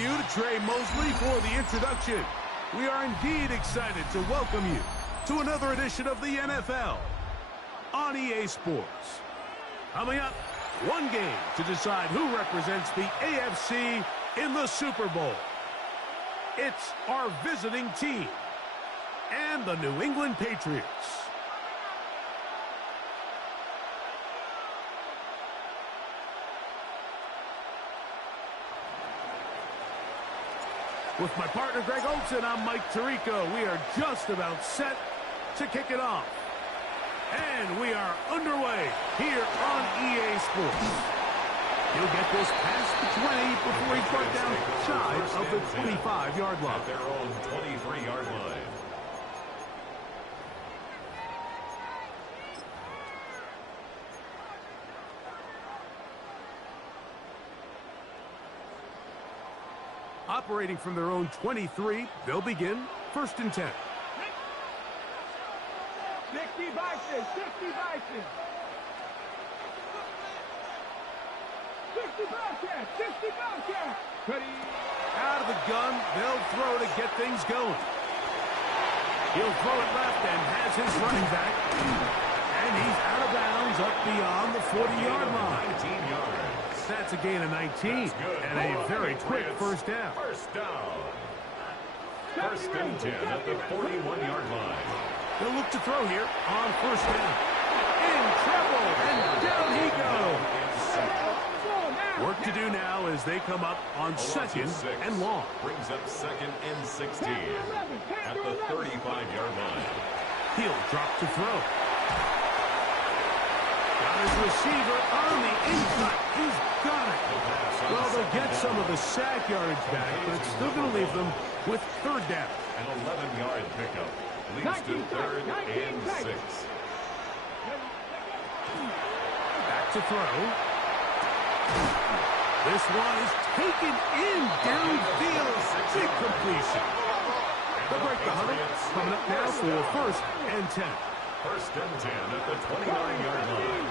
you to Trey Mosley for the introduction. We are indeed excited to welcome you to another edition of the NFL on EA Sports. Coming up, one game to decide who represents the AFC in the Super Bowl. It's our visiting team and the New England Patriots. With my partner Greg Olsen, I'm Mike Tirico. We are just about set to kick it off. And we are underway here on EA Sports. He'll get this past the 20 before he's brought down shy of the 25-yard line. At their own 23-yard line. Operating from their own 23, they'll begin 1st and 10. 60 Bisons, 60 Bisons. 60 Bobcats, 60 Bobcats. Ready. Out of the gun, they'll throw to get things going. He'll throw it left and has his running back. And he's out of bounds up beyond the 40-yard line. 19 yards. That's a gain of 19 and a very quick first down. First down. 1st and 10 at the 41-yard line. They'll look to throw here on 1st down. In trouble, and down he goes. Work to do now as they come up on 2nd and long. Brings up 2nd and 16 at the 35-yard line. He'll drop to throw. Got his receiver on the inside. He's got it. Well, they'll get some of the sack yardage back, but it's still going to leave them with 3rd down. An 11-yard pickup leads to 3rd and 6. Back to throw. This one is taken in downfield. Big completion. They'll break the huddle. Coming up now for 1st and 10. 1st and 10 at the 29-yard line.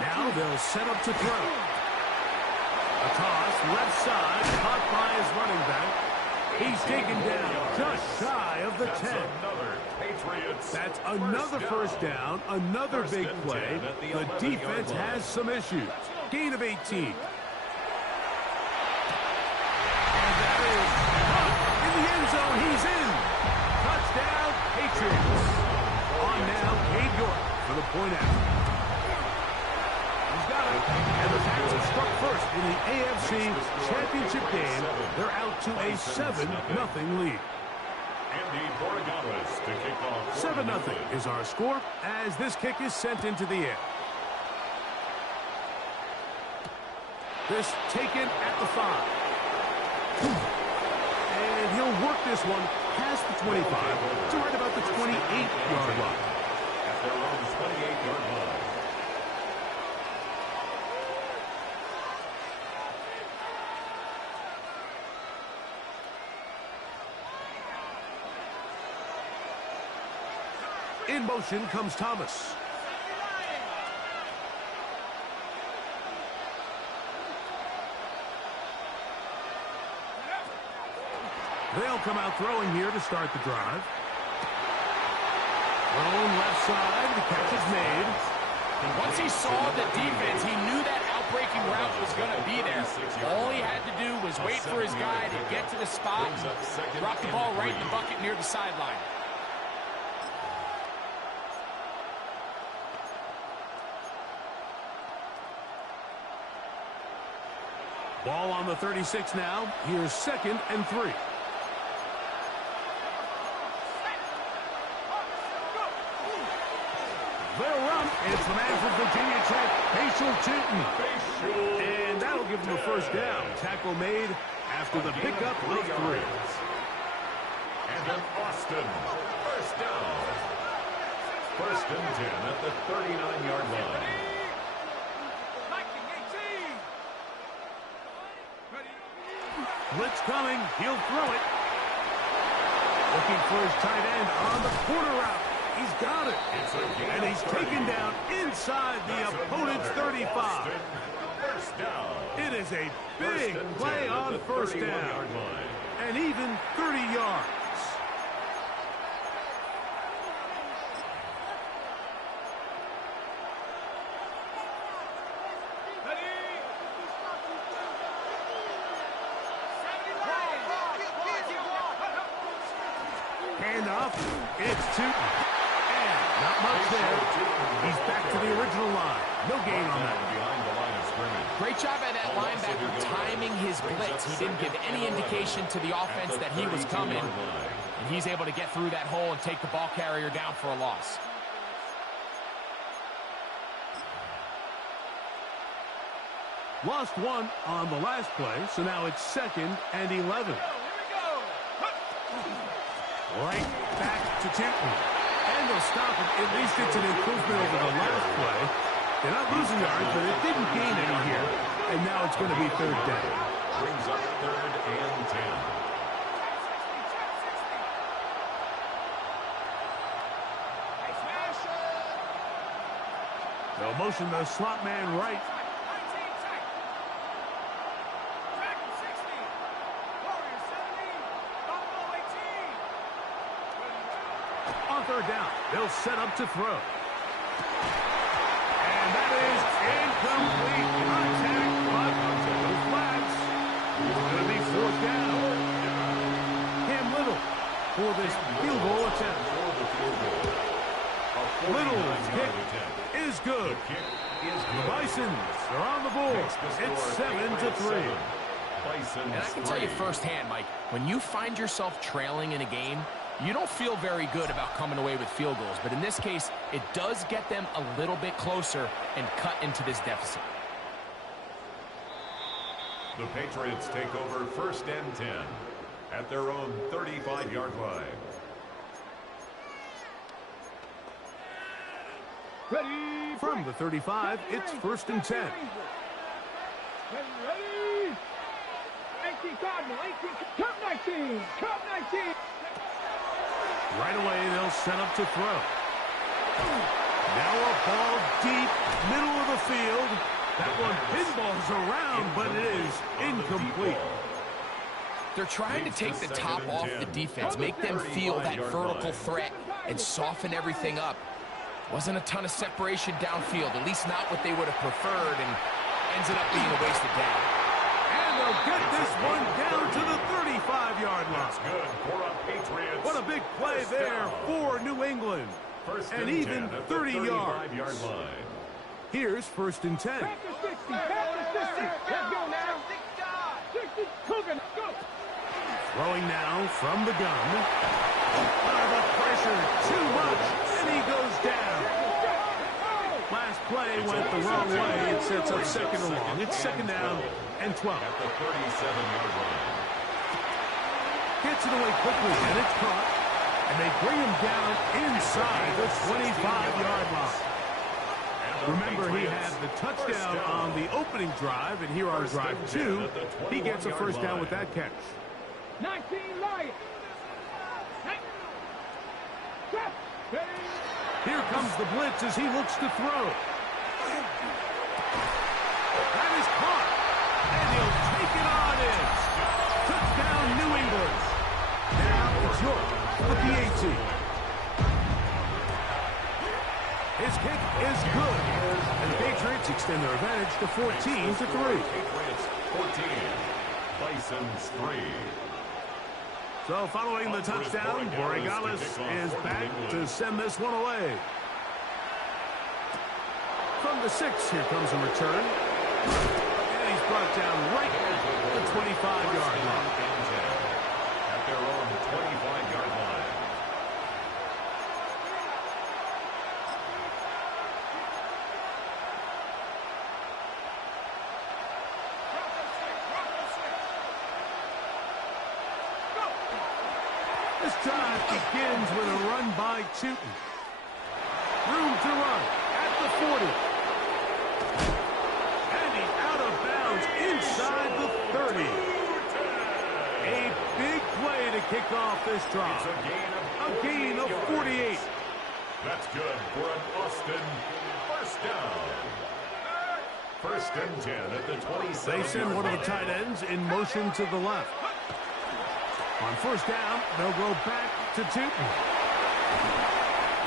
Now they'll set up to throw. A toss, left side, caught by his running back. He's taken down just shy of the 10. That's another first down, another big play. The defense has some issues. Gain of 18. And that is in the end zone. He's in. Touchdown, Patriots. On now, Cade York for the point out. He's got it. And the Pats have struck first in the AFC Championship game. They're out to a 7-0 lead. 7-0 is our score as this kick is sent into the air. This taken at the 5. And he'll work this one past the 25 to right about the 28-yard line. At their own 28-yard line. In motion comes Thomas. They'll come out throwing here to start the drive. Thrown left side, the catch is made. Once he saw the defense, he knew that outbreaking route was going to be there. All he had to do was wait for his guy to get to the spot, drop the ball right in the bucket near the sideline. Ball on the 36 now. Here's 2nd and 3. They'll run. It's the man from Virginia Tech, Facial Tootin. And that'll give them a first down. Tackle made after the pickup of 3. And then Austin, first down. 1st and 10 at the 39-yard line. Blitz coming. He'll throw it. Looking for his tight end on the corner route. He's got it. And he's taken down inside the opponent's 35. It is a big play on first down. And even 30 yards. Handoff. It's Tootin. And not much there. He's back to the original line. No gain on that. Great job by that linebacker timing his blitz. He didn't give any indication to the offense that he was coming. And he's able to get through that hole and take the ball carrier down for a loss. Lost one on the last play, so now it's 2nd and 11. Right back to Tootin. And they'll stop it. At least it's an improvement over the last play. They're not losing yards, but it didn't gain any here. And now it's going to be 3rd down. Brings up 3rd and 10. They'll motion the slot man right. On 3rd down, they'll set up to throw. And that is incomplete contact, but those flags. It's going to be 4th down. Cam Little for this field goal attempt. Little's kick is good. The Bisons are on the board. It's 7-3. And I can tell you firsthand, Mike, when you find yourself trailing in a game, you don't feel very good about coming away with field goals. But in this case, it does get them a little bit closer and cut into this deficit. The Patriots take over 1st and 10 at their own 35-yard line. Ready. From the 35, it's 1st and 10. Ready. 18 Cardinal. 18. Cup 19. Cup 19. Right away, they'll set up to throw. Now a ball deep, middle of the field. That one pinballs around, but it is incomplete. They're trying to take the top off the defense, make them feel that vertical threat, and soften everything up. Wasn't a ton of separation downfield, at least not what they would have preferred, and ends up being a wasted down. And they'll get this one down to the 35-yard line. That's good for a Patriots. What a big play there for New England. And even 30 yards. Line. Here's 1st and 10. Back to 60. Back to 60. Let's go now. 60. Cooking. Go. Throwing now from the gun. The pressure too much, and he goes down. Last play went the wrong way. It sets up 2nd and long. It's 2nd down and 12. At the 37-yard line. Gets it away quickly, and it's caught. And they bring him down inside the 25-yard line. Remember, he had the touchdown on the opening drive, and here on drive 2, he gets a 1st down with that catch. 19 Lions. Here comes the blitz as he looks to throw. That is caught, and he'll take it on in. Touchdown, New England. Now it's York with the 18. His kick is good, and the Patriots extend their advantage to 14-3. Patriots 14, Bisons 3. So following the touchdown, Borregales is back to send this one away. From the 6, here comes a return. And he's brought down right at the 25-yard line. At their own 25-yard line. This drive begins with a run by Tootin. Room to run at the 40. And he's out of bounds inside the 30. A big play to kick off this drive. A gain of 48. That's good for an Austin first down. First and 10 at the 27. They send one of the tight ends in motion to the left. On first down, they'll go back to Tootin.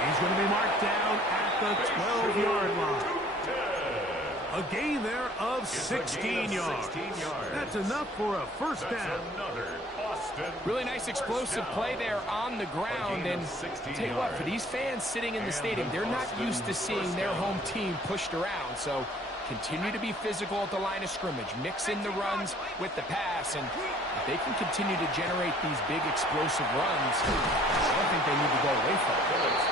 He's going to be marked down at the 12-yard line. A gain there of 16 yards. That's enough for a first down. Really nice explosive play there on the ground. And tell you what, for these fans sitting in the stadium, they're not used to seeing their home team pushed around. So continue to be physical at the line of scrimmage. Mix in the runs with the pass. And if they can continue to generate these big explosive runs, I don't think they need to go away from it.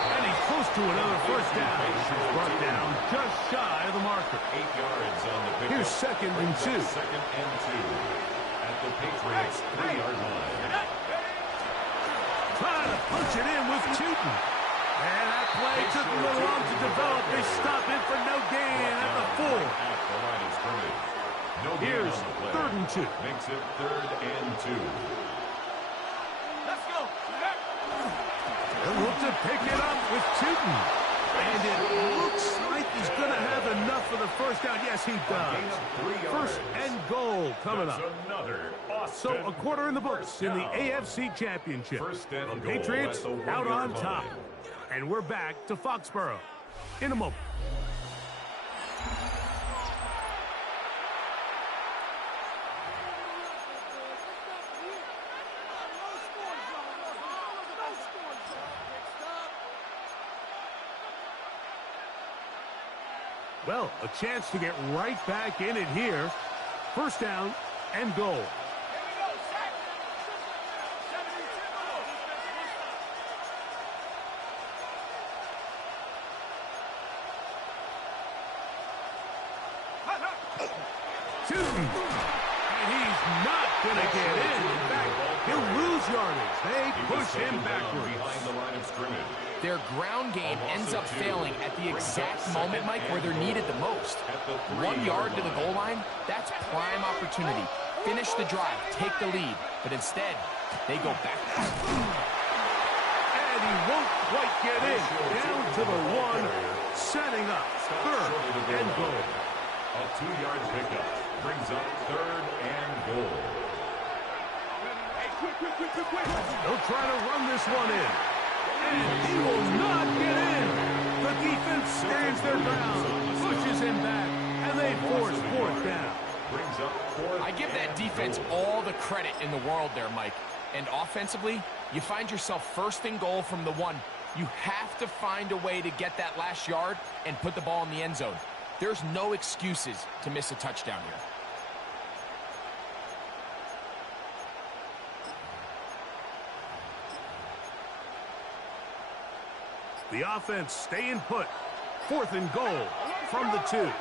And he's close to another first down. Brought down just shy of the marker. 8 yards on the pickup. Here's second and 2. Second and 2 at the Patriots 3-yard line. Trying to punch it in with Tootin. And that play took a little long to develop. They stop it for no gain at the 4. At the line of scrimmage. No gain Here's on the play. third and 2. Makes it 3rd and 2. Let's go. They'll look to pick it up with Tootin. And it looks like he's going to have enough for the first down. Yes, he does. First and goal coming up. So a quarter in the books in the AFC Championship. The Patriots out on top. And we're back to Foxborough in a moment. Well, a chance to get right back in it here. First down and goal. Tootin. And he's not going to get in. In fact, he'll lose yardage. They push him backwards. Behind the line of scrimmage. Their ground game ends up failing at the exact moment, Mike, where they're needed the most. 1 yard to the goal line, that's prime opportunity. Finish the drive, take the lead, but instead, they go backwards. And he won't quite get in. Down to the 1, setting up third and goal. A 2-yard pickup brings up 3rd and goal. They'll try to run this one in. And he will not get in. The defense stands their ground, pushes him back, and they force fourth down. Brings up 4th. I give that defense all the credit in the world there, Mike. And offensively, you find yourself first and goal from the 1. You have to find a way to get that last yard and put the ball in the end zone. There's no excuses to miss a touchdown here. The offense staying put. 4th and goal from the 2.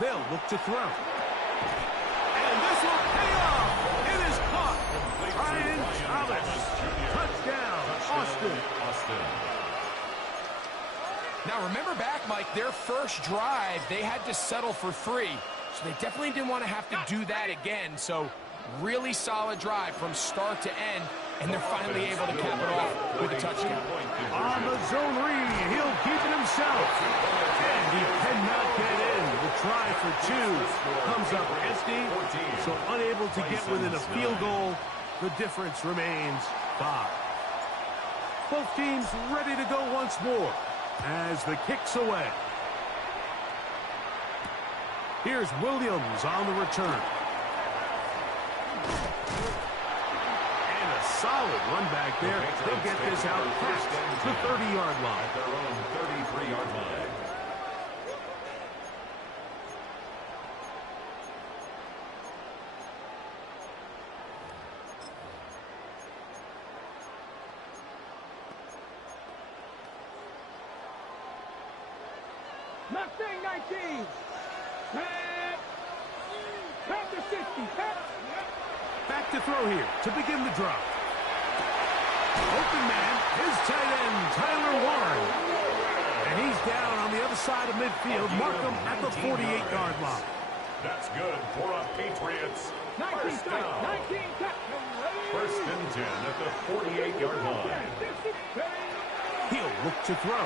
They'll look to throw. And this will pay off. It is caught. Brian Thomas. Touchdown, Austin. Now remember back, Mike, their first drive, they had to settle for 3. So they definitely didn't want to have to do that again. So really solid drive from start to end. And they're finally able to cap it off with a touchdown. On the zone read, he'll keep it himself. And he cannot get in. The try for 2 comes up empty. So unable to get within a field goal. The difference remains 5. Both teams ready to go once more as the kick's away. Here's Williams on the return. Solid run back there. They'll get this out past the 30-yard line. At their own 33-yard line. Mustang 19. Pat to 60. Back to throw here to begin the drive. Open man, his tight end, Tyler Warren. And he's down on the other side of midfield. Mark him at the 48-yard line. That's good for a Patriots. 19 First tight, down. 19 tight. First and 10 at the 48-yard line. He'll look to throw.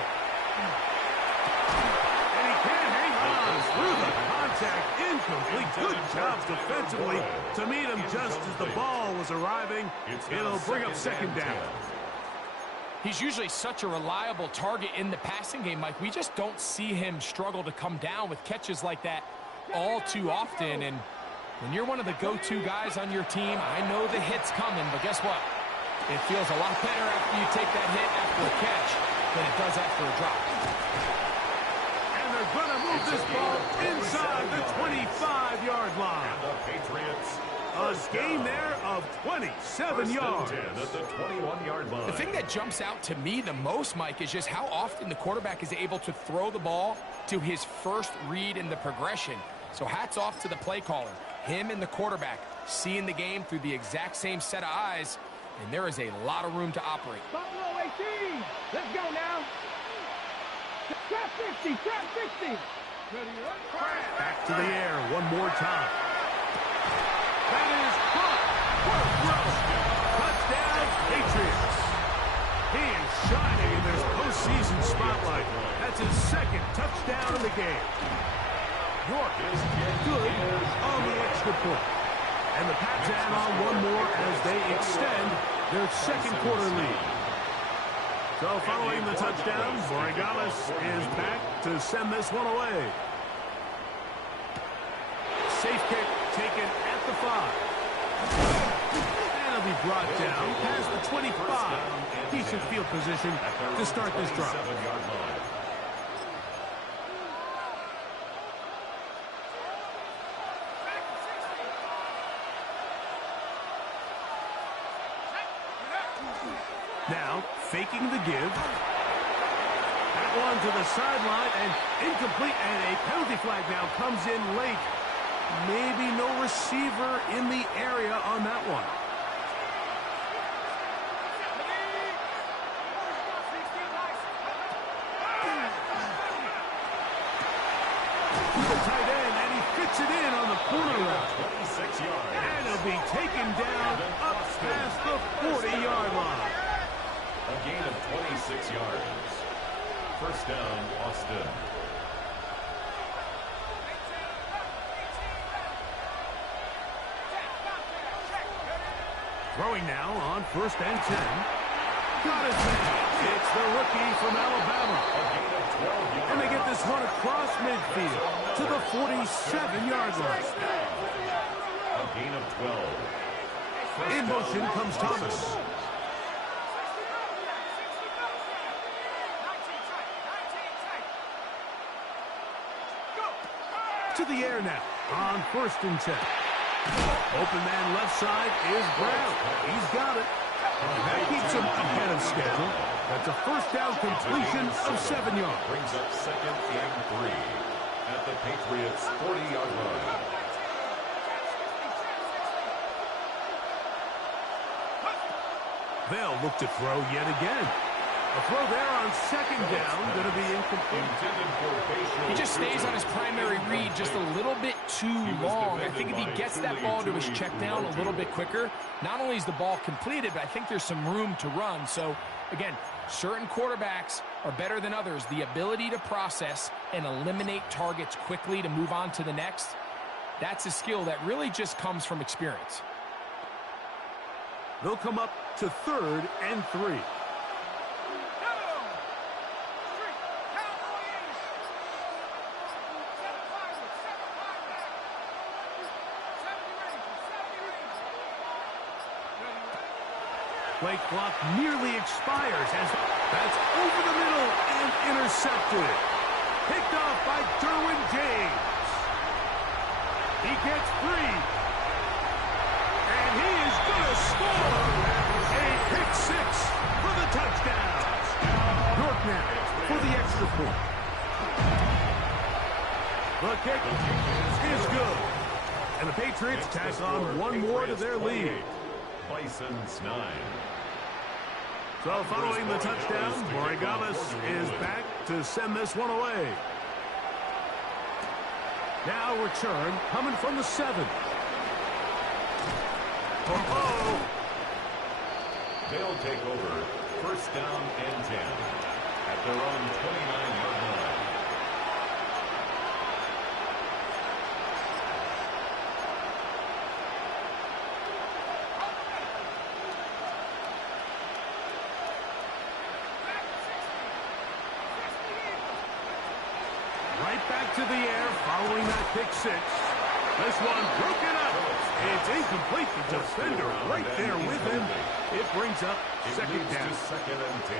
And he can't hang on through the contact. Incomplete. Good job defensively to meet him just as the ball was arriving. It'll bring up second down. He's usually such a reliable target in the passing game, Mike. We just don't see him struggle to come down with catches like that all too often. And when you're one of the go-to guys on your team, I know the hit's coming, but guess what? It feels a lot better after you take that hit after a catch than it does after a drop. And they're going to move this ball inside the 25-yard line. And the Patriots. A gain there of 27 yards. At the 21-yard line. The thing that jumps out to me the most, Mike, is just how often the quarterback is able to throw the ball to his first read in the progression. So hats off to the play caller. Him and the quarterback seeing the game through the exact same set of eyes, and there is a lot of room to operate. Buffalo 18. Let's go now. Trap 60, trap 60. Back to the air one more time. That is caught. Touchdown, Patriots. He is shining in this postseason spotlight. That's his second touchdown of the game. York is good on the extra point. And the Pats add on one more as they extend their second quarter lead. So following the touchdown, Borregales is back to send this one away. Safe kick taken at the 5. And it'll be brought down past the 25. Decent field position to start this drive. Now, faking the give. That one to the sideline and incomplete, and a penalty flag now comes in late. Maybe no receiver in the area on that one. The tight end, and he fits it in on the corner route. 26 yards. And it'll be taken down up past the 40-yard line. A gain of 26 yards. First down, Austin. Throwing now on first and 10. Got it. It's the rookie from Alabama. A gain of 12 yards. And they get this one across midfield to the 47-yard line. A gain of 12. In motion comes Thomas. To the air now on first and 10. Open man left side is Brown. He's got it. That keeps him ahead of schedule. That's a first down completion of 7 yards. Brings up second and 3 at the Patriots' 40-yard line. They'll look to throw yet again. A throw there on second down, going to be incomplete. He just stays on his primary read just a little bit too long. I think if he gets that ball to his check down a little bit quicker, not only is the ball completed, but I think there's some room to run. So, again, certain quarterbacks are better than others. The ability to process and eliminate targets quickly to move on to the next, that's a skill that really just comes from experience. They'll come up to third and 3. Play clock nearly expires as that's over the middle and intercepted. Picked off by Derwin James. He gets 3. And he is going to score. A pick 6 for the touchdown. York now for the extra point. The kick is good. And the Patriots tack on one more to their lead. Bisons 9. So following the touchdown, Borregales is back to send this one away. Now return coming from the 7. Oh. They'll take over first down and 10 at their own 29-yard line. Right back to the air following that pick 6. This one broken up. It's incomplete. The defender right there with him. It brings up second down. Second and 10.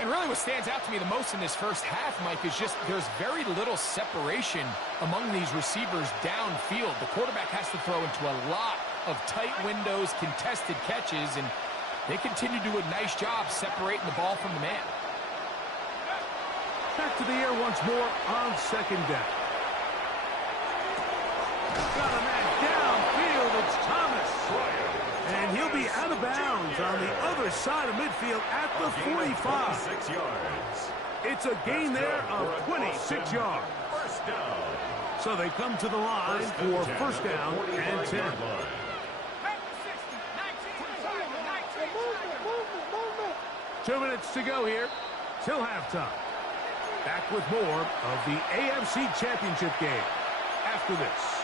And really what stands out to me the most in this first half, Mike, is just there's very little separation among these receivers downfield. The quarterback has to throw into a lot of tight windows, contested catches, and they continue to do a nice job separating the ball from the man. Back to the air once more on second down. Got a man downfield. It's Thomas. And he'll be out of bounds on the other side of midfield at the 45. 6 yards. It's a gain there of 26 yards. First down. So they come to the line for first down and 10. 2 minutes to go here till halftime. Back with more of the AFC Championship game after this.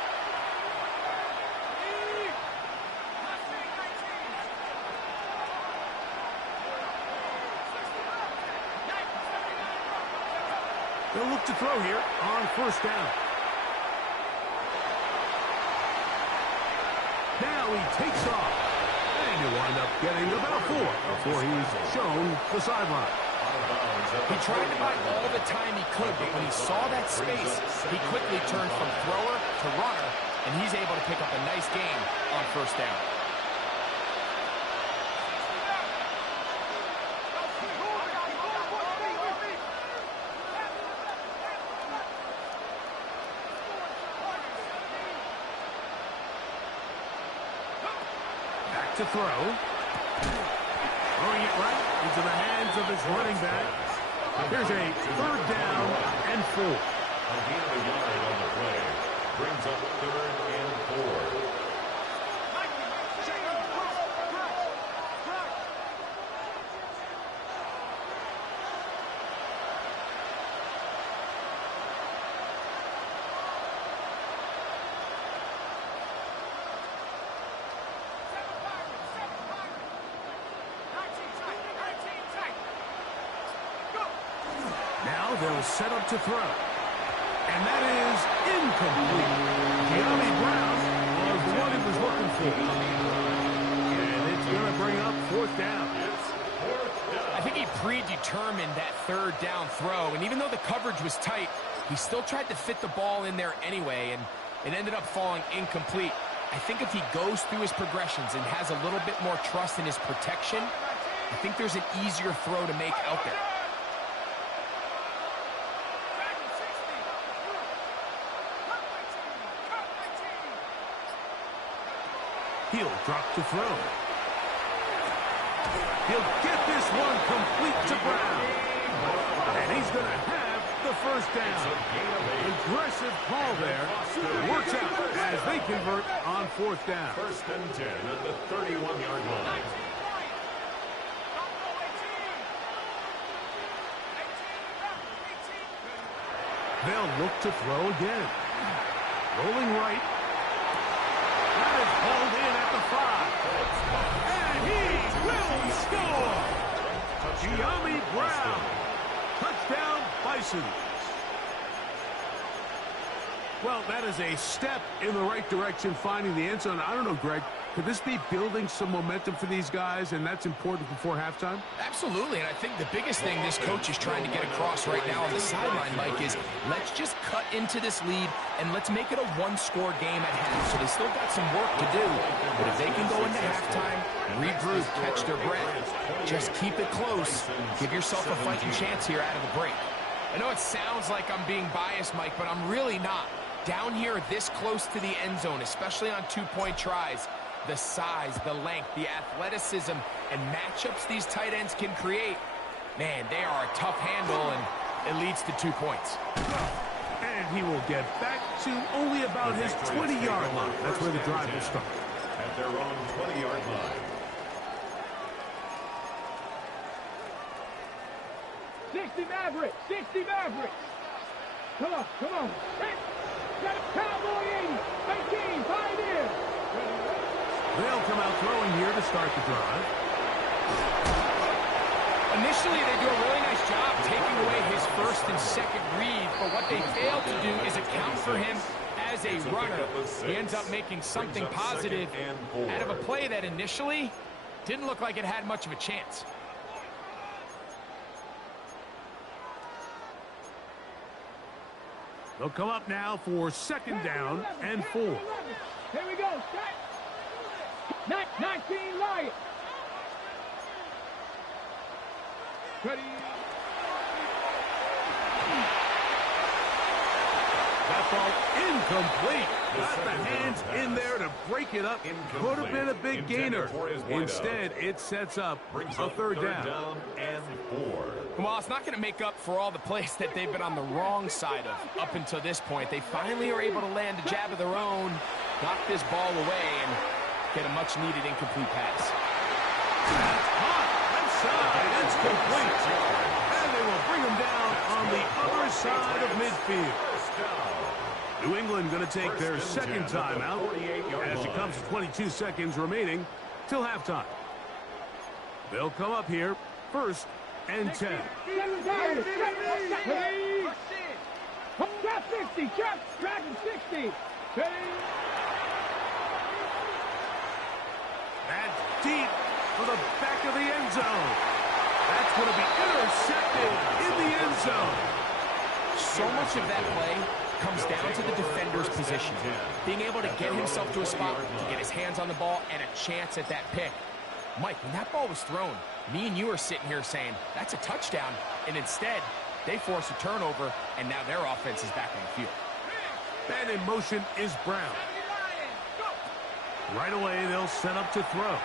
They'll look to throw here on first down. Now he takes off. And he'll wind up getting about 4 before he's shown the sideline. He tried to buy all the time he could, but when he saw that space, he quickly turned from thrower to runner, and he's able to pick up a nice gain on first down. Back to throw. Throwing it right into the hands of his running back. Here's a third down and 4. A gain of a yard on the play. Brings up third and 4. They'll set up to throw. And that is incomplete. Giambi Brown was what he was looking for. And it's going to bring up fourth down. I think he predetermined that third down throw, and even though the coverage was tight, he still tried to fit the ball in there anyway, and it ended up falling incomplete. I think if he goes through his progressions and has a little bit more trust in his protection, I think there's an easier throw to make out there. He'll drop to throw. He'll get this one complete to Brown. And he's going to have the first down. Aggressive call there. Works out as they convert on fourth down. First and 10 at the 31-yard line. They'll look to throw again. Rolling right. That is hauled in at the 5. And he will score! Giambi Brown. Touchdown, Bisons. Well, that is a step in the right direction, finding the end zone. I don't know, Greg, could this be building some momentum for these guys, and that's important before halftime? Absolutely, and I think the biggest thing this coach is trying to get across right now on the sideline, Mike, is let's just cut into this lead, and let's make it a one-score game at half. So they still got some work to do, but if they can go into halftime, regroup, catch their breath, just keep it close, give yourself a fighting chance here out of the break. I know it sounds like I'm being biased, Mike, but I'm really not. Down here this close to the end zone, especially on two-point tries, the size, the length, the athleticism, and matchups these tight ends can create, man, they are a tough handle, and it leads to 2 points. And he will get back to only about his 20-yard line. That's where the drive will start. At their own 20-yard line. 60 Mavericks, 60 Mavericks. Come on, come on. Got a Cowboy 80, 18, Pioneer. They'll come out throwing here to start the drive. Initially, they do a really nice job taking away his first and second read, but what they fail to do is account for him as a runner. He ends up making something positive out of a play that initially didn't look like it had much of a chance. They'll come up now for second down and 4. Here we go. 19 Lions. Ready. That ball incomplete. Got the hands in there to break it up. Could have been a big gainer. Instead, it sets up a third down and 4. Well, it's not going to make up for all the plays that they've been on the wrong side of up until this point. They finally are able to land a jab of their own, knock this ball away, and get a much-needed incomplete pass. That's hot. Left side. It's complete. And they will bring him down on the other side of midfield. New England going to take their second timeout as it comes to 22 seconds remaining till halftime. They'll come up here first and 10. Trap 60, tracking 60. That's deep for the back of the end zone. That's going to be intercepted in the end zone. So much of that play comes down to the defender's position. Being able to get himself to a spot, to get his hands on the ball, and a chance at that pick. Mike, when that ball was thrown, me and you are sitting here saying, that's a touchdown. And instead, they force a turnover, and now their offense is back on the field. And in motion is Brown. Right away, they'll set up to throw.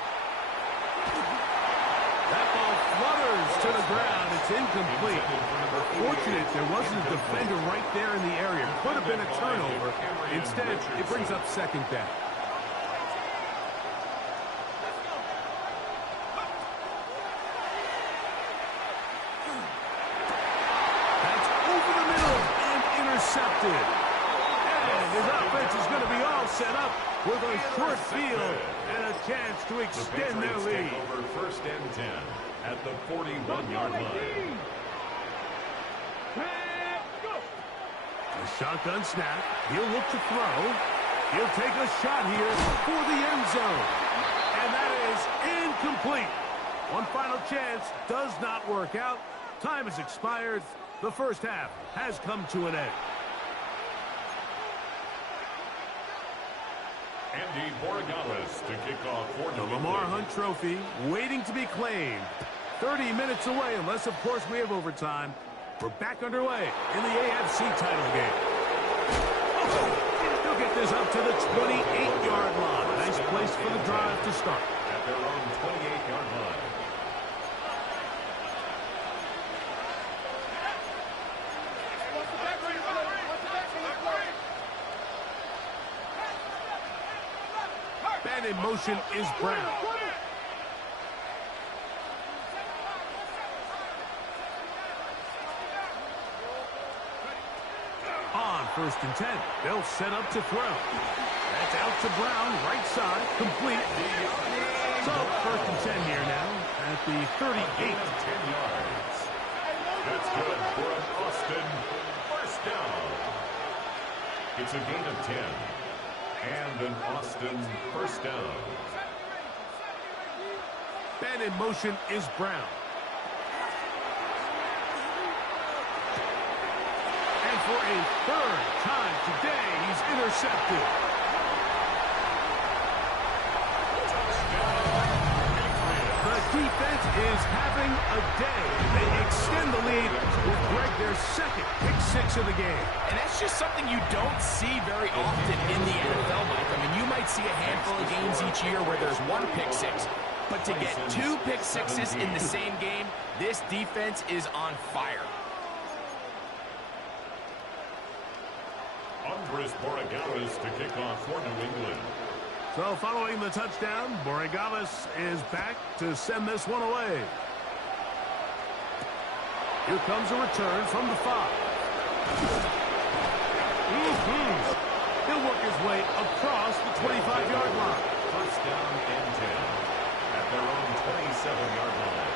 That ball flutters to the ground. It's incomplete. Fortunate there wasn't a defender right there in the area. Could have been a turnover. Instead, it brings up second down. That's over the middle and intercepted. And his offense is going to be all set up with a short field and a chance to extend their lead. Over first and 10 at the 41-yard line. A shotgun snap. He'll look to throw. He'll take a shot here for the end zone. And that is incomplete. One final chance does not work out. Time has expired. The first half has come to an end. Andy Borregales to kick off for The Lamar Hunt Trophy waiting to be claimed. 30 minutes away, unless, of course, we have overtime. We're back underway in the AFC title game. He'll get this up to the 28-yard line. Nice place for the drive to start. At their own 28-yard line. And in motion is Brown. On first and 10, they'll set up to throw. That's out to Brown, right side, complete. So first and 10 here now at the 38. 10 yards. That's good for an Austin first down. It's a gain of 10. And an Austin first down. And in motion is Brown. And for a third time today, he's intercepted. The defense is having a day. They extend the lead with Greg their second pick-6 of the game. And that's just something you don't see very often in the NFL, Mike. I mean, you might see a handful of games each year where there's one pick-6. But to get 2 pick-6s in the same game, this defense is on fire. Chris Borregales to kick off for New England. So following the touchdown, Borregales is back to send this one away. Here comes a return from the 5. He'll work his way across the 25-yard line. First down and 10 at their own 27-yard line.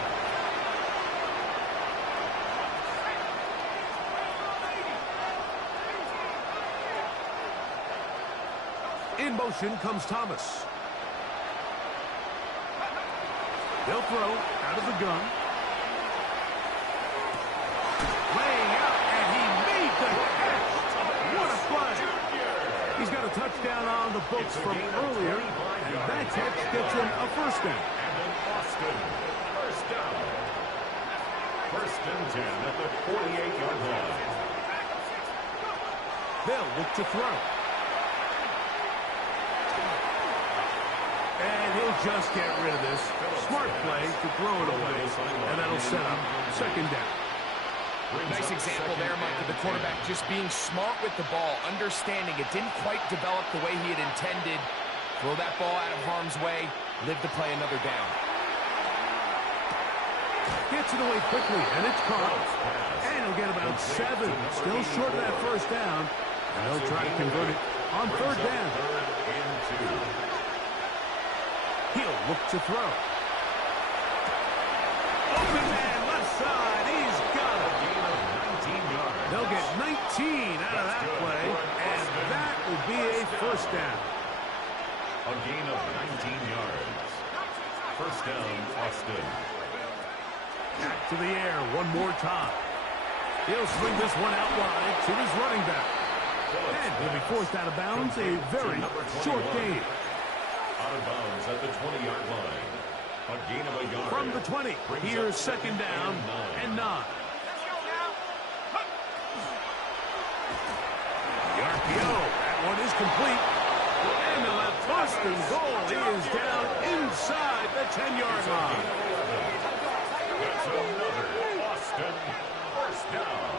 In motion comes Thomas. They'll throw out of the gun. Laying out, and he made the catch. What a play. He's got a touchdown on the books from earlier, and that catch gets him a first down. And then Austin, first down. First and 10 at the 48-yard line. They'll look to throw. And he'll just get rid of this. Smart play to throw it away, and that'll set up second down. Nice example there, Mike, of the quarterback just being smart with the ball, understanding it didn't quite develop the way he had intended. Throw that ball out of harm's way, live to play another down. Gets it away quickly, and it's caught. And he'll get about 7. Still short of that first down. And they'll try to convert it on third down. He'll look to throw. Open man, left side. He's got it. They'll get 19 out of that play, and that will be a first down. A gain of 19 yards. First down, Austin. Back to the air one more time. He'll swing this one out wide to his running back. And he'll be forced out of bounds. A very short gain. Out of bounds at the 20-yard line. A gain of a yard. From the 20, here's second down and 9. The RPO, that one is complete. And the left Austin goal is down inside the 10-yard line. That's another Austin first down.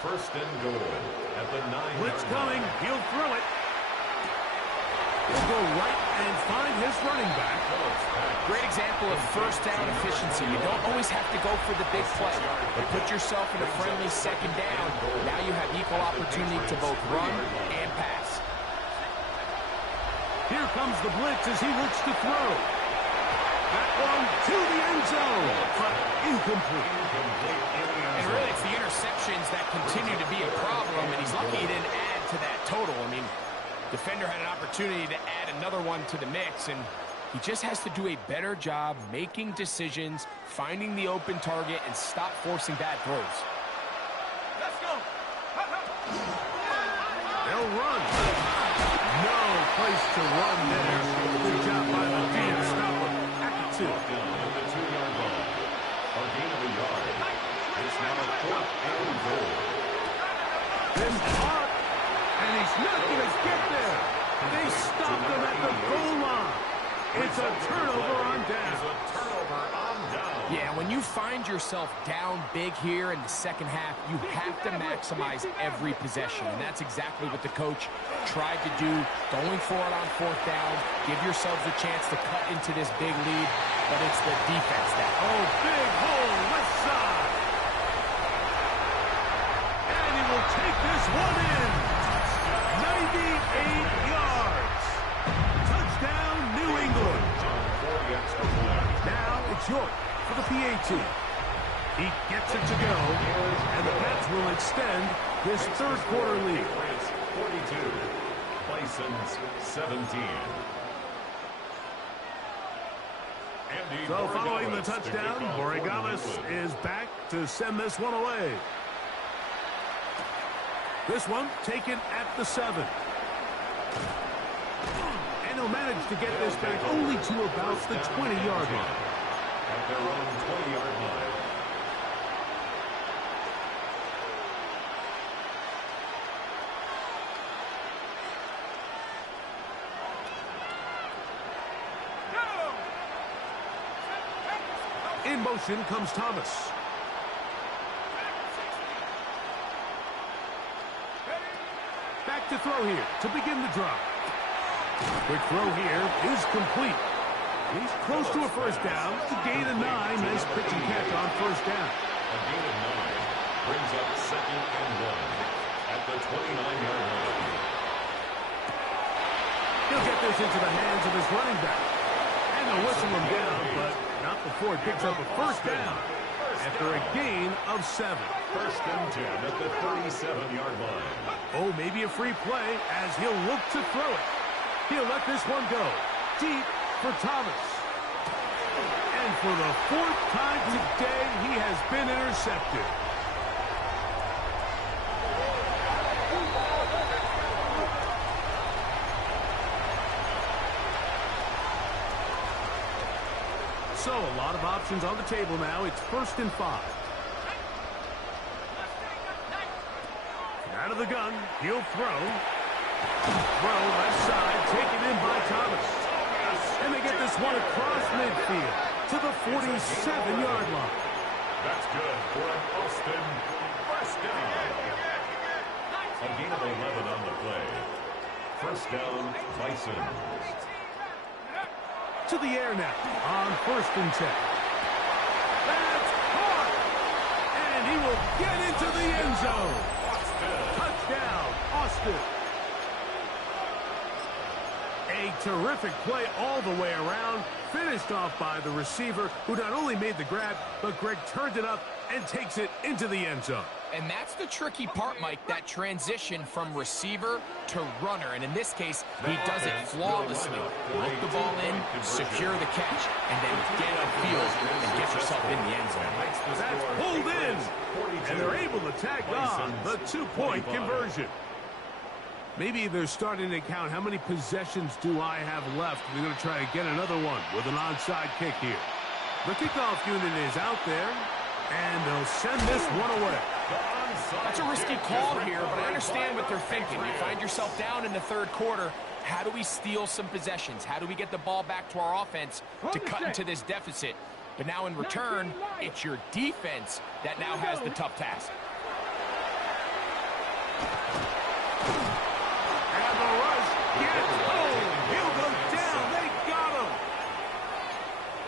First and goal at the 9. Blitz coming, he'll throw it. He'll go right and find his running back. Great example of first down efficiency. You don't always have to go for the big play, but put yourself in a friendly second down. Now you have equal opportunity to both run and pass. Here comes the blitz as he looks to throw. That one to the end zone, but incomplete. And really, it's the interceptions that continue to be a problem, and he's lucky he didn't add to that total. I mean, defender had an opportunity to add another one to the mix, and he just has to do a better job making decisions, finding the open target, and stop forcing bad throws. Let's go. They'll run. No place to run there. Good job by the team. Stop him. At the 2. Down at the 2-yard line. A gain of a yard. It's now a 4th and goal. This hard. And he's not going to get there. They stopped him at the goal line. It's a turnover on down. Yeah, when you find yourself down big here in the second half, you have to maximize every possession. And that's exactly what the coach tried to do, going for it on 4th down. Give yourselves a chance to cut into this big lead, but it's the defense that. Oh, big hole, left side. And he will take this one in. 98 yards. Touchdown, New England. Now it's York for the PAT. He gets it to go, and the Pats will extend this third quarter lead. 42, Bisons 17. So following the touchdown, Borregales is back to send this one away. This one taken at the 7. And he'll manage to get this back only to about the 20-yard line. At their own 20-yard line. In motion comes Thomas. Back back to throw here to begin the drive. Quick throw here is complete. He's close to a first down. It's a gain of 9. Nice pitch and catch on first down. A gain of 9 brings up 2nd and 1 at the 29-yard line. He'll get this into the hands of his running back. And they'll whistle him down, but not before he picks up a first down after a gain of 7. 1st and 10 at the 37-yard line. Oh, maybe a free play as he'll look to throw it. He'll let this one go deep for Thomas. And for the 4th time today, he has been intercepted. So, a lot of options on the table now. It's 1st and 5. Out of the gun, he'll throw. Throw left side, taken in by Thomas. And they get this one across midfield to the 47-yard line. That's good for an Austin first down. A gain of 11 on the play. First down, Bisons. To the air now on 1st and 10. That's caught! And he will get into the end zone. Touchdown, Austin. A terrific play all the way around, finished off by the receiver, who not only made the grab, but Greg turned it up and takes it into the end zone. And that's the tricky part, Mike, that transition from receiver to runner. And in this case, he does it flawlessly. Look the ball in, secure the catch, and then get upfield and get yourself in the end zone. That's pulled in, and they're able to tag on the 2-point conversion. Maybe they're starting to count how many possessions do I have left. We're going to try to get another one with an onside kick here. The kickoff unit is out there, and they'll send this one away. That's a risky call here, but I understand what they're thinking. You find yourself down in the 3rd quarter. How do we steal some possessions? How do we get the ball back to our offense to cut into this deficit? But now in return, it's your defense that now has the tough task. And the rush gets home. He'll go down. They got him.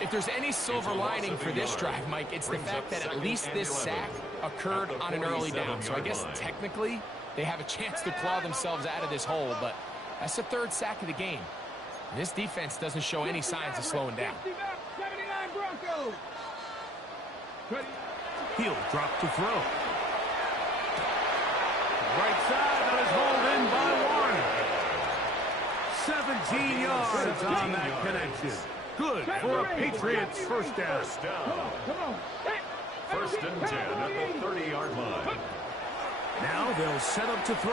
If there's any silver lining for this drive, Mike, it's the fact that at least this sack occurred on an early down. So I guess technically they have a chance to claw themselves out of this hole, but that's the 3rd sack of the game. This defense doesn't show any signs of slowing down. He'll drop to throw. Right side, that is hauled in by Warner. 17 yards on that connection. Good for a Patriots first down. 1st and 10 at the 30-yard line. Now they'll set up to throw.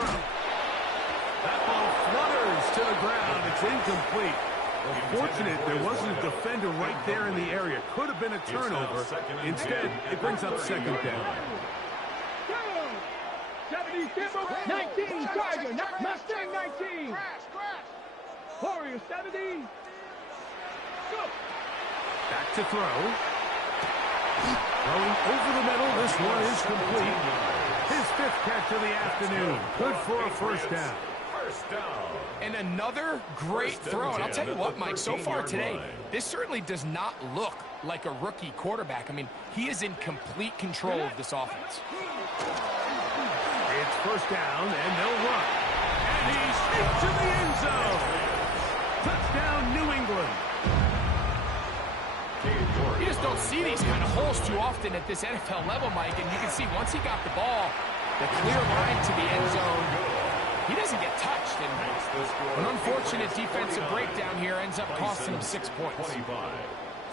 That ball flutters to the ground. It's incomplete. Fortunate there wasn't a defender right there in the area. Could have been a turnover. Instead, it brings up 2nd down. 19, Tiger, Mustang 19. Warrior 70. Go. Back to throw. Throwing over the middle. This one is complete. His 5th catch of the afternoon. Good for a first down. First down. And another great throw. And I'll tell you what, Mike, so far today, this certainly does not look like a rookie quarterback. I mean, he is in complete control of this offense. It's first down, and they'll run. And he's into the end zone. Touchdown, New England. You just don't see these kind of holes too often at this NFL level, Mike. And you can see once he got the ball, the clear line to the end zone, he doesn't get touched. And an unfortunate defensive breakdown here ends up costing him 6 points.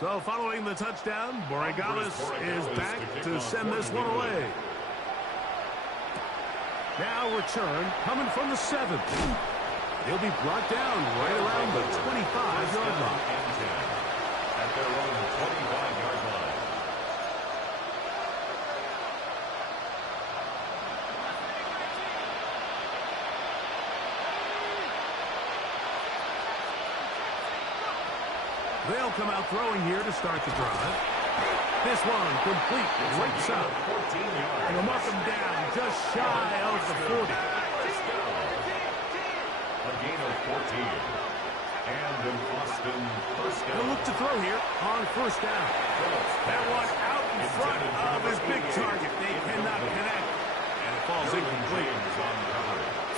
So following the touchdown, Borregales is back to send this one away. Now return coming from the 7th. He'll be brought down right around the 25-yard line. At their own 25-yard line. They'll come out throwing here to start the drive. This one complete right side. And they'll mark him down just shy of the 40. A gain of 14. And an Austin first down. He'll look to throw here on first down. That one out in front of his big target. They cannot connect. And it falls incomplete.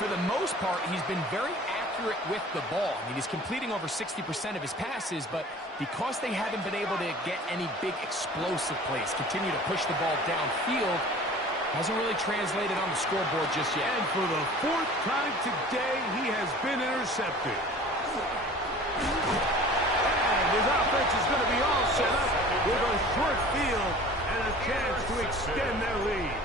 For the most part, he's been very accurate with the ball. I mean, he's completing over 60% of his passes, but because they haven't been able to get any big explosive plays, continue to push the ball downfield, hasn't really translated on the scoreboard just yet. And for the fourth time today, he has been intercepted. And his offense is going to be all set up with a short field and a chance to extend their lead.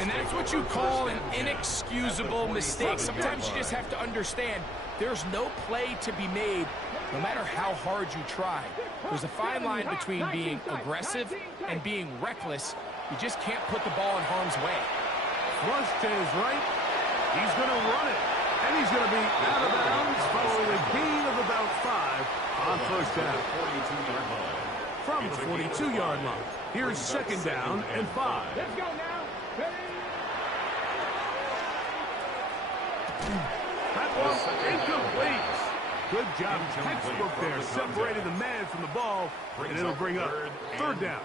And that's what you call an inexcusable mistake. Sometimes you just have to understand there's no play to be made, no matter how hard you try. There's a fine line between being aggressive and being reckless. You just can't put the ball in harm's way. Flush to his right. He's going to run it. And he's going to be out of bounds following a gain of about 5 on first down. From the 42-yard line. Here's second down and 5. Let's go now. That was incomplete. Good job, textbook there, separating the man from the ball, and it'll bring up third down.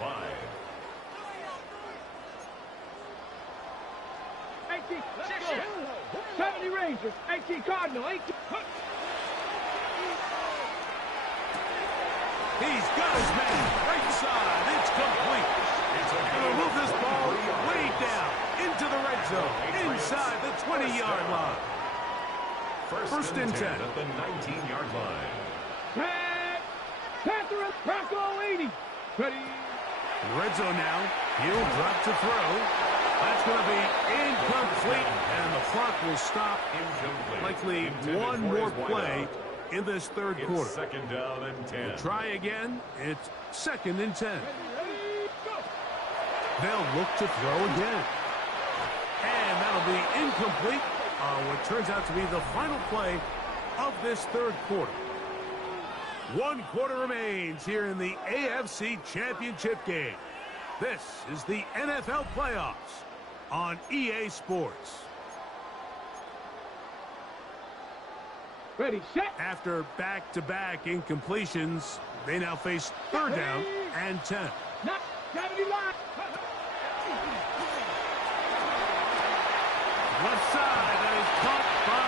18, 70 Rangers, 18 Cardinal, 18. He's got his man right side. It's complete. Going to move this ball way down into the red zone, inside the 20-yard line. First and 10 at the 19-yard line. Patriots, Paco 80. Ready. Red zone now. He'll drop to throw. That's going to be incomplete, and the clock will stop. Incomplete. Likely one more play in this third quarter. Second down and 10. We'll try again. It's second and 10. They'll look to throw again. And that'll be incomplete on what turns out to be the final play of this third quarter. 1 quarter remains here in the AFC Championship game. This is the NFL playoffs on EA Sports. Ready, set. After back-to-back incompletions, they now face third down and 10. Not 70 line. Left side, that is caught by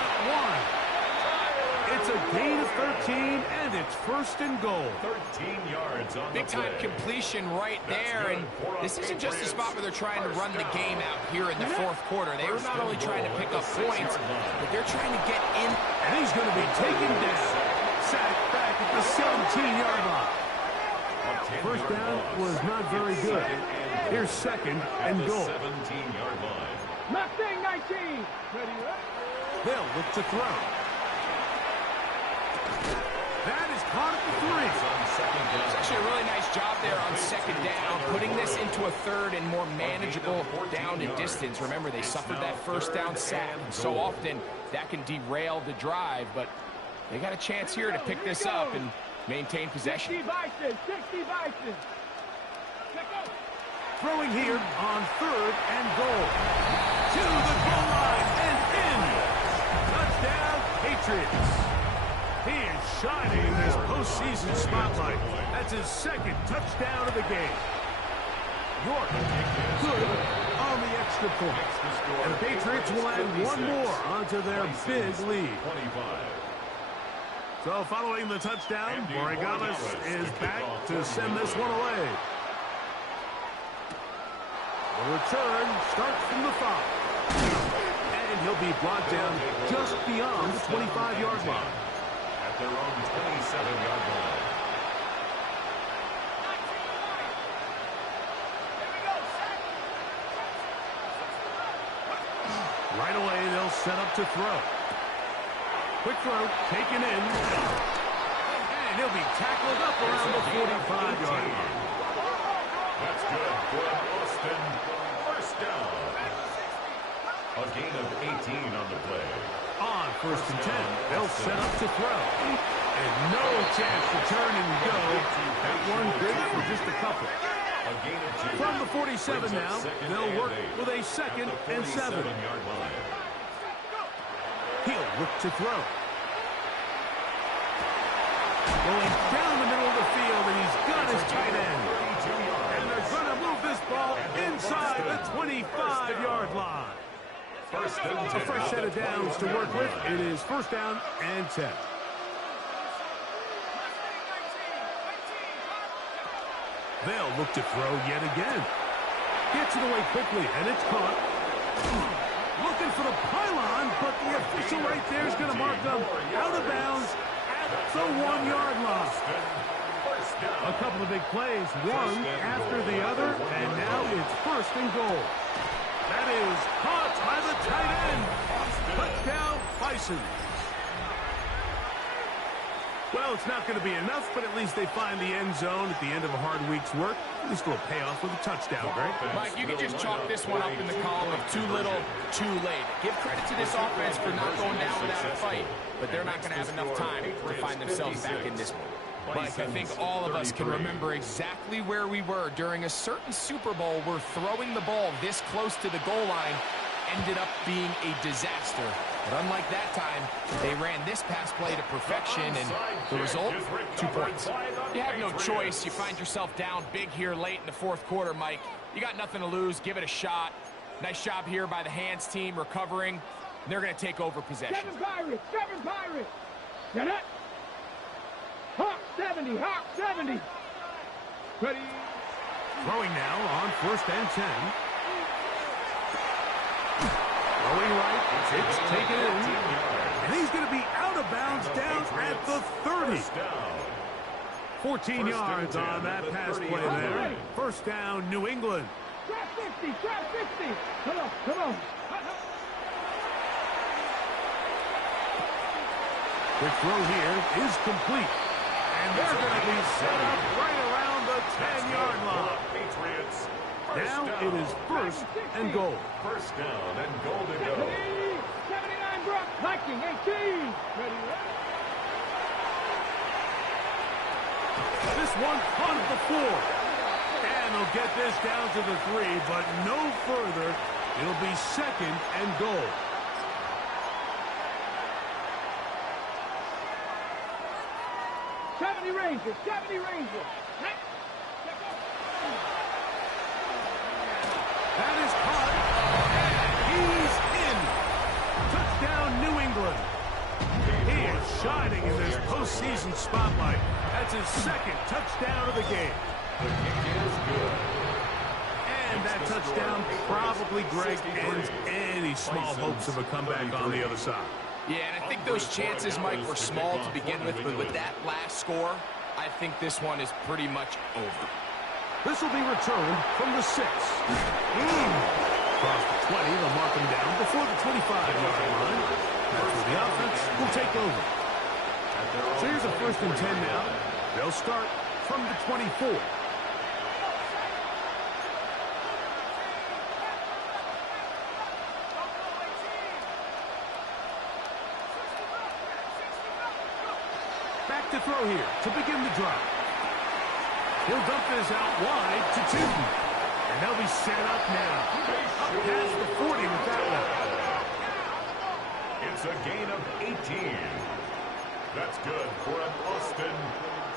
1. It's a gain of 13, and it's first and goal. 13 yards on Big time completion right there, and this isn't just a spot where they're trying to run the game out here in the fourth quarter. They were not only trying to pick up points, but they're trying to get in. And he's going to be taken down. Sacked back at the 17-yard line. First down was not very good. Here's second and goal. 17-yard line. Mustang 19. Ready, They'll look to throw. That is caught at the 3. It's actually a really nice job there on second down, putting this into a third and more manageable down and distance. Remember, they suffered that first down sack, and so often that can derail the drive, but they got a chance here to pick this up and maintain possession. 60 Bisons, 60 Bisons. Throwing here on third and goal. To the goal line and in. Touchdown, Patriots. He is shining in this postseason spotlight. That's his second touchdown of the game. York, good on the extra point. And the Patriots will add one more onto their big lead. So following the touchdown, Borregales is back to send this one away. The return starts from the 5. And he'll be brought down just beyond the 25-yard line. At their own 27-yard line. Right away, they'll set up to throw. Quick throw, taken in. And he'll be tackled up around the 45-yard line. That's good for Austin. First down. A gain of 18 on the play. On first and 10, they'll set up to throw. And no chance to turn and go. That one good for just a couple. A gain of 2. From the 47 now, they'll work with a second and 7. He'll look to throw. Going down the middle of the field, and he's got his tight end. And they're going to move this ball inside the 25-yard line. A fresh set of downs to work with. It is first down and 10. They'll look to throw yet again. Gets it away quickly, and it's caught. Looking for the pylon, but the official right there is going to mark them out of bounds at the 1-yard line. A couple of big plays, one after the other, and now it's first and goal. That is caught by the tight end. Touchdown, Bisons. Well, it's not going to be enough, but at least they find the end zone at the end of a hard week's work. At least it'll pay off with a touchdown, Greg. Mike, you can just chalk this one up in the column of too little, too late. Give credit to this offense for not going down without a fight, but they're not going to have enough time to find themselves back in this one. Mike, I think all of us can remember exactly where we were during a certain Super Bowl where throwing the ball this close to the goal line ended up being a disaster. But unlike that time, they ran this pass play to perfection, and the result, 2 points. You have no choice. You find yourself down big here late in the fourth quarter, Mike. You got nothing to lose. Give it a shot. Nice job here by the hands team recovering. They're going to take over possession. 7 Pirates! 7 Pirates! Get it! Hawk 70! Hawk 70! Ready? Throwing now on first and 10. Throwing right, it's taken in, and he's going to be out of bounds down at the 30. 14 yards on that pass play there. First down, New England. Drop 50! Drop 50! Come on, come on! The throw here is complete, and they're going to be set up right around the 10-yard line. Patriots. Now it is first and goal. First down and goal to go. 79 Brock, Viking 18. Ready? This one on the 4. And they'll get this down to the 3, but no further. It'll be second and goal. Rangers, 70 Rangers. That is caught, and he's in. Touchdown, New England. He is shining in this postseason spotlight. That's his second touchdown of the game. The kick is good. And that touchdown probably, Greg, ends any small hopes of a comeback on the other side. Yeah, and I think those chances, Mike, were small to begin with, but with that last score, I think this one is pretty much over. This will be returned from the 6. Across the 20, they'll mark him down before the 25-yard line. That's where the offense will take over. So here's a first and 10 now. They'll start from the 24. Back to throw here to begin the drive. He'll dump this out wide to Tootin. And they'll be set up now. Up past the 40 with that one. It's a gain of 18. That's good for an Austin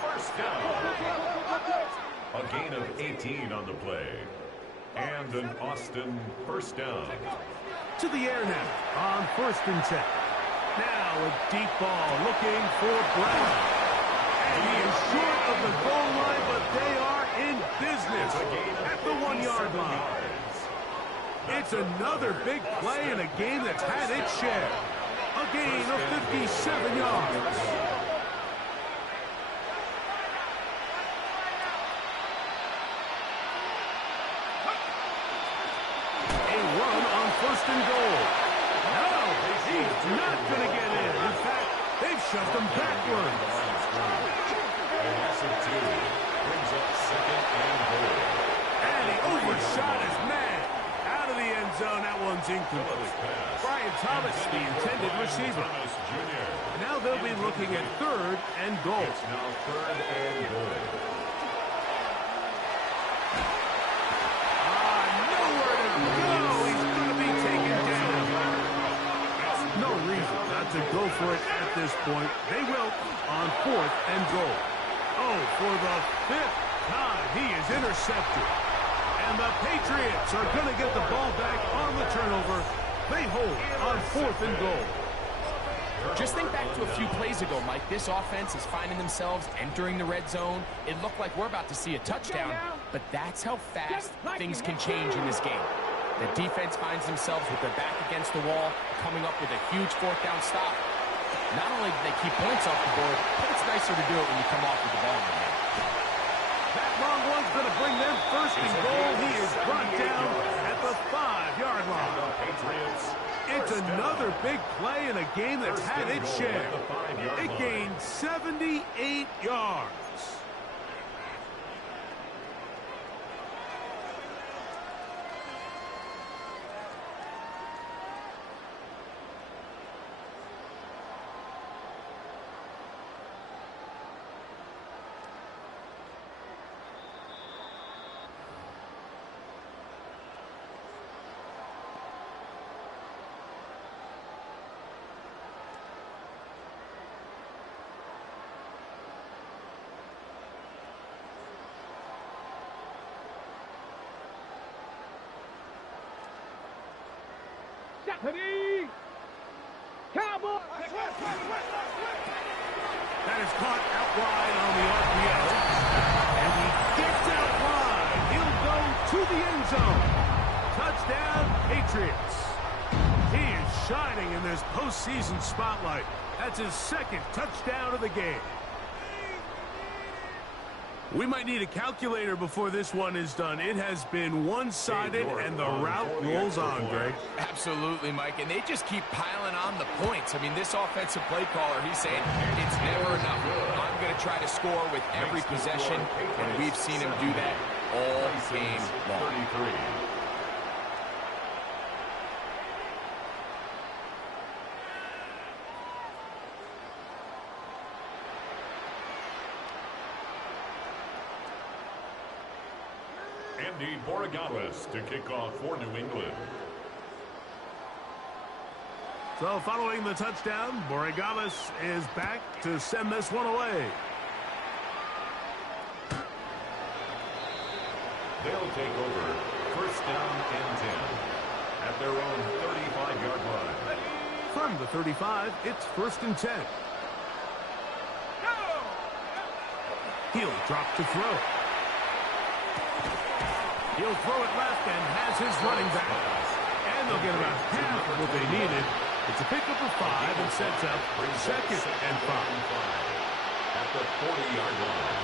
first down. A gain of 18 on the play. And an Austin first down. To the air now on first and 10. Now a deep ball looking for Brown. And he is short of the goal line, but they are in business at the 1-yard line. It's another big play in a game that's had its share. A gain of 57 yards. A run on first and goal. No, he's not going to get in. In fact, they've shoved him backwards. Brings up second and goal. And he overshot his man. Out of the end zone, that one's incomplete. Brian Thomas, the intended receiver. Now they'll be looking at third and goal. It's now third and goal. Nowhere to go. He's going to be taken down. No reason not this point. They will on 4th and goal. Oh, for the 5th time, he is intercepted. And the Patriots are going to get the ball back on the turnover. They hold on 4th and goal. Just think back to a few plays ago, Mike. This offense is finding themselves entering the red zone. It looked like we're about to see a touchdown, but that's how fast things can change in this game. The defense finds themselves with their back against the wall, coming up with a huge 4th down stop. Not only do they keep points off the board, but it's nicer to do it when you come off with the ball in your hand. That long one's going to bring them 1st and goal. He is brought down at the 5-yard line. It's another big play in a game that's had its share. It gained 78 yards. Stephanie! Cowboy! That is caught out wide on the RPO. And he gets out wide. He'll go to the end zone. Touchdown, Patriots. He is shining in this postseason spotlight. That's his 2nd touchdown of the game. We might need a calculator before this one is done. It has been one-sided, and the route rolls on, Greg. Absolutely, Mike, and they just keep piling on the points. I mean, this offensive play caller, he's saying it's never enough. I'm going to try to score with every possession, and we've seen him do that all game long. Andy Borregales to kick off for New England. So following the touchdown, Borregales is back to send this one away. They'll take over 1st down and 10 at their own 35-yard line. From the 35, it's 1st and 10. He'll drop to throw. He'll throw it left and has his running back. And they'll get about half of what they needed. It's a pickup of 5 and sets up 2nd and 5. At the 40-yard line.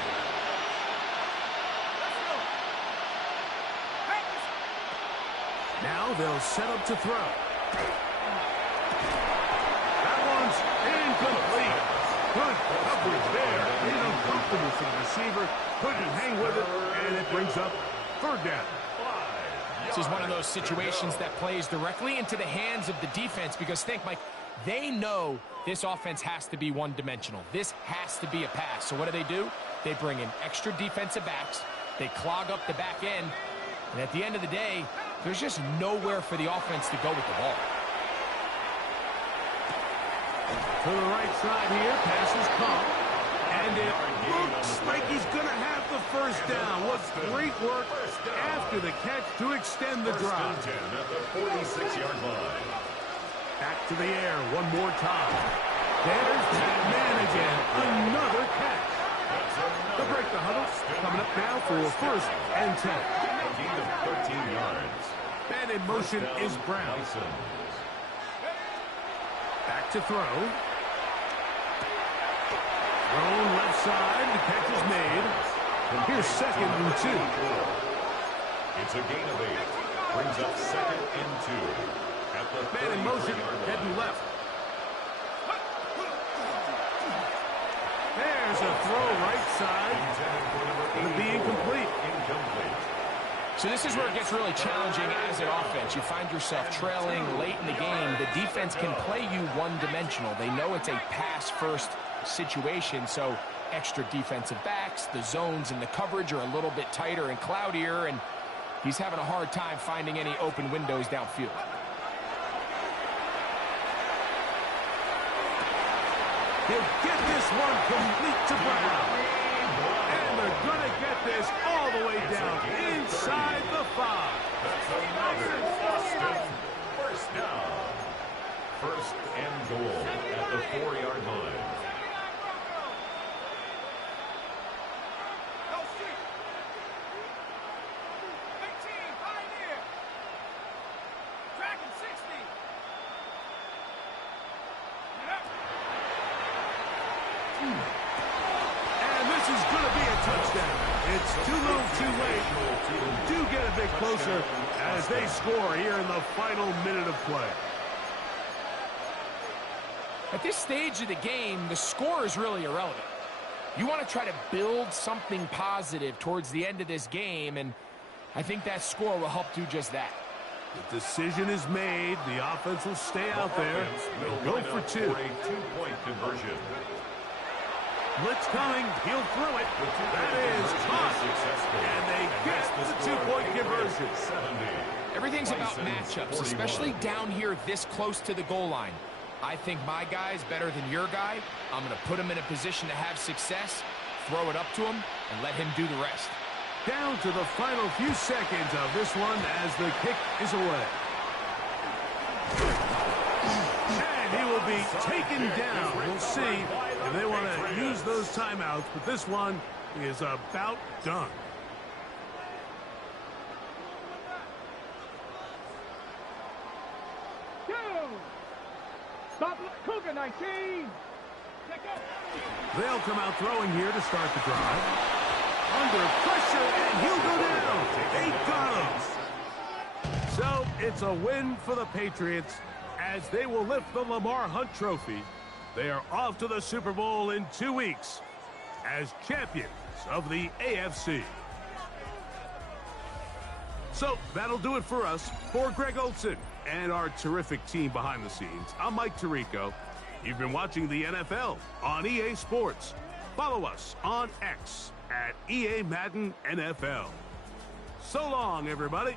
Now they'll set up to throw. That one's incomplete. Good coverage there. Made it uncomfortable for the receiver. Couldn't hang with it, and it brings up 3rd down. This is one of those situations that plays directly into the hands of the defense because think, Mike, they know this offense has to be one-dimensional. This has to be a pass. So what do? They bring in extra defensive backs. They clog up the back end. And at the end of the day, there's just nowhere for the offense to go with the ball. To the right side here, pass is caught. And it looks like he's going to have the 1st down. What great work after the catch to extend the drive. At the 46-yard line. Back to the air one more time. There's that man again. Another catch. They'll break the huddle. Coming up now for 1st and 10. A gain of 13 yards. Man in motion is Brown. Back to throw. Thrown left side. The catch is made. And here's 2nd and 2. It's a gain of 8. Brings up 2nd and 2. At the man in motion, heading left. There's a throw right side. It'll be incomplete. So this is where it gets really challenging as an offense. You find yourself trailing late in the game. The defense can play you one-dimensional. They know it's a pass-first situation, so extra defensive backs, the zones and the coverage are a little bit tighter and cloudier, and he's having a hard time finding any open windows downfield. He'll get this one complete to Brown. And they're going to get this all the way down inside the 5. That's another Austin first down. First and goal at the 4-yard line. And this is going to be a touchdown. It's too little too late. Do get a bit closer as they score here in the final minute of play. At this stage of the game, the score is really irrelevant. You want to try to build something positive towards the end of this game, and I think that score will help do just that. The decision is made. The offense will stay out there and go for 2. For a 2-point conversion. Blitz coming. He'll throw it. That is caught. And they get the 2-point conversion. Everything's about matchups, especially down here this close to the goal line. I think my guy's better than your guy. I'm going to put him in a position to have success, throw it up to him, and let him do the rest. Down to the final few seconds of this one as the kick is away. And he will be taken down. We'll see if they want to use those timeouts, but this one is about done. Stop Cougar 19. They'll come out throwing here to start the drive. Under pressure, and he'll go down. They got him. So it's a win for the Patriots as they will lift the Lamar Hunt Trophy. They are off to the Super Bowl in 2 weeks as champions of the AFC. So that'll do it for us. For Greg Olson and our terrific team behind the scenes, I'm Mike Tirico. You've been watching the NFL on EA Sports. Follow us on X at EA Madden NFL. So long, everybody.